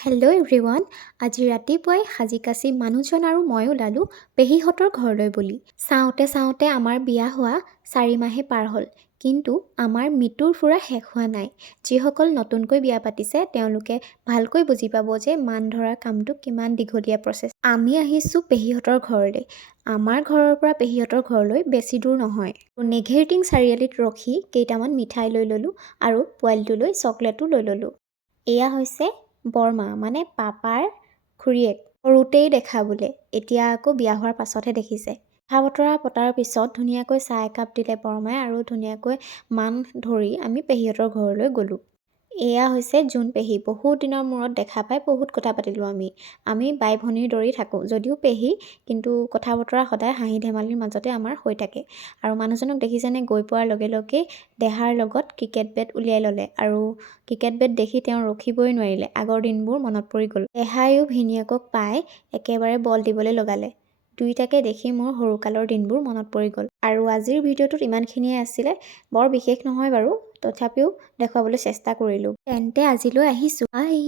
Hello' everyone. আজি ৰাতিপুৱাই সাজি কাচি মানুহজন আৰু মই ওলালোঁ পেহীহঁতৰ ঘৰলৈ বুলি। চাওঁতে চাওঁতে আমাৰ বিয়া হোৱা 4 মাহে পাৰ হ'ল, কিন্তু আমাৰ মৃত্যুৰ ফুৰা শেষ হোৱা নাই। যিসকল নতুনকৈ বিয়া পাতিছে তেওঁলোকে ভালকৈ বুজি পাব যে মান ধৰাৰ কামটো কিমান দীঘলীয়া প্ৰচেছ। আমি আহিছোঁ পেহীহঁতৰ ঘৰলৈ। আমাৰ ঘৰৰ পৰা পেহীহঁতৰ ঘৰলৈ বেছি দূৰ নহয়। নেঘেৰটিং চাৰিআলিত ৰখি কেইটামান মিঠাই লৈ ল'লোঁ আৰু পোৱালিটোলৈ চকলেটো লৈ ল'লোঁ। এয়া হৈছে বৰমা, মানে পাপাৰ খুৰীয়েক। সৰুতেই দেখা বোলে, এতিয়া আকৌ বিয়া হোৱাৰ পাছতহে দেখিছে। কথা বতৰা পতাৰ পিছত ধুনীয়াকৈ চাহ একাপ দিলে বৰমাই আৰু ধুনীয়াকৈ মান ধৰি আমি পেহীহঁতৰ ঘৰলৈ গ'লোঁ। এয়া হৈছে জোন পেহী। বহুত দিনৰ মূৰত দেখা পাই বহুত কথা পাতিলোঁ আমি বাই ভনীৰ দৰেই থাকোঁ, যদিও পেহী, কিন্তু কথা বতৰা সদায় হাঁহি ধেমালিৰ মাজতে আমাৰ হৈ থাকে। আৰু মানুহজনক দেখিছেনে, গৈ পোৱাৰ লগে লগে দেহাৰ লগত ক্ৰিকেট বেট উলিয়াই ল'লে আৰু ক্ৰিকেট বেট দেখি তেওঁ ৰখিবই নোৱাৰিলে। আগৰ দিনবোৰ মনত পৰি গ'ল। দেহায়ো ভিনীয়েকক পাই একেবাৰে বল দিবলৈ লগালে। দুইটাকে দেখি মোৰ সৰুকালৰ দিনবোৰ মনত পৰি গ'ল। আৰু আজিৰ ভিডিঅ'টোত ইমানখিনিয়ে আছিলে। বৰ বিশেষ নহয় বাৰু, তথাপিও দেখুৱাবলৈ চেষ্টা কৰিলোঁ। তেন্তে আজিলৈ আহিছোঁ। বাই।